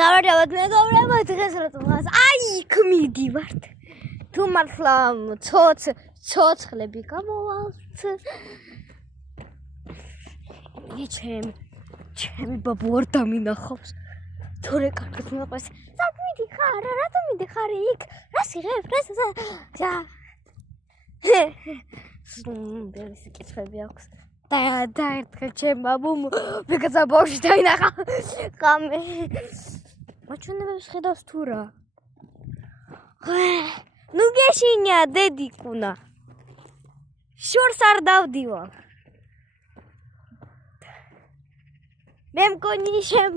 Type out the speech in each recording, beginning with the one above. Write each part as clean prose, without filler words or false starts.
გავარჯავოთ მეგობრებო, დღეს როცა აი იქ მიდივართ. თუ მართლა ცოცხლები გამოვალთ. ჩემი ბაბუ არ დამინახავს. თორე კარგად მეყვეს. სად მიდიხარ? რატომ მიდიხარ იქ? რას იღებ? ბევრი კითხვები აქვს. და ერთხელ ჩემ ბაბუმ ვიღაცა ბავშვი დაინახა. ხამე. მაჩვენებებს ხედავს თუ რა? ნუ გეშინია დედიკუნა. შორს არ დავდივარ. მე მგონი შემ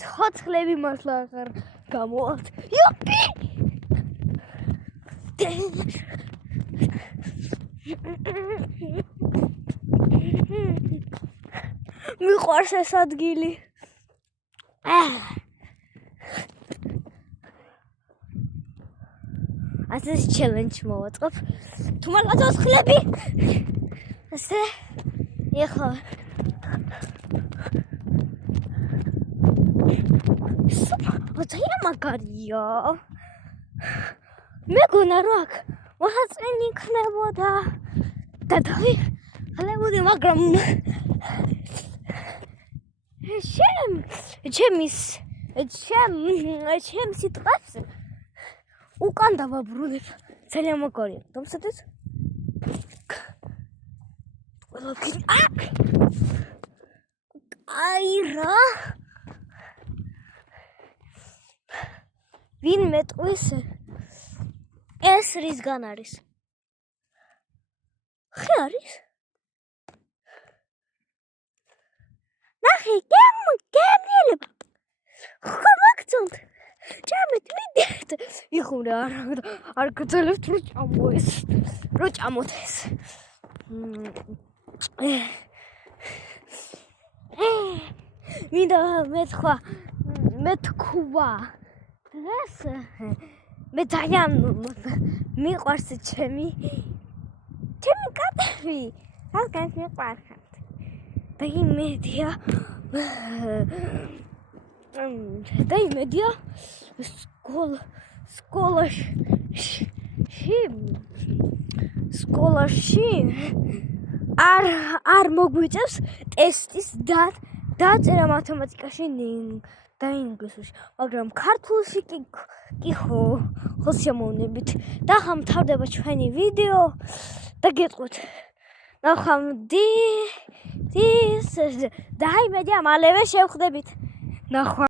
ცოცხლები მართლა აღარ გამოვალთ. იოპი! მიყვარს ეს ადგილი. ასე ჩელენჯი მოვაწყობ. თუ მართლა ცოცხლები. ასე ეხლა ძალიან მაგარია. მეგონა რა აქ მოხაწენი იქნებოდა და დავიხლებოდი, მაგრამ ჩემ სიტყვებს უკან დავაბრუნებ. ძალიან მაგარია. დამსადეს? ყველაფერი აქ. აი რა. ვინ მეტყვის? ეს რისგან არის? ხე არის? ნახე, გემრიელება. ხო მაგცონთ. ჭამეთ, მიდიხთ. იხურე არ გძლებთ რო ჭამოეს. რო ჭამოთ ეს. მინდა მეთქვა. დღეს მე ძალიან მიყვარს ჩემი კატები. რადგან მიყვარხართ. და იმედია სკოლაში არ მოგვიწევს ტესტის დაწერა მათემატიკაში და ინგლისურში, მაგრამ ქართულში კი ხო შემოვნებით. და ხომ თავდება ჩვენი ვიდეო და გეტყვით. ნახვამდის და იმედია მალევე შევხვდებით.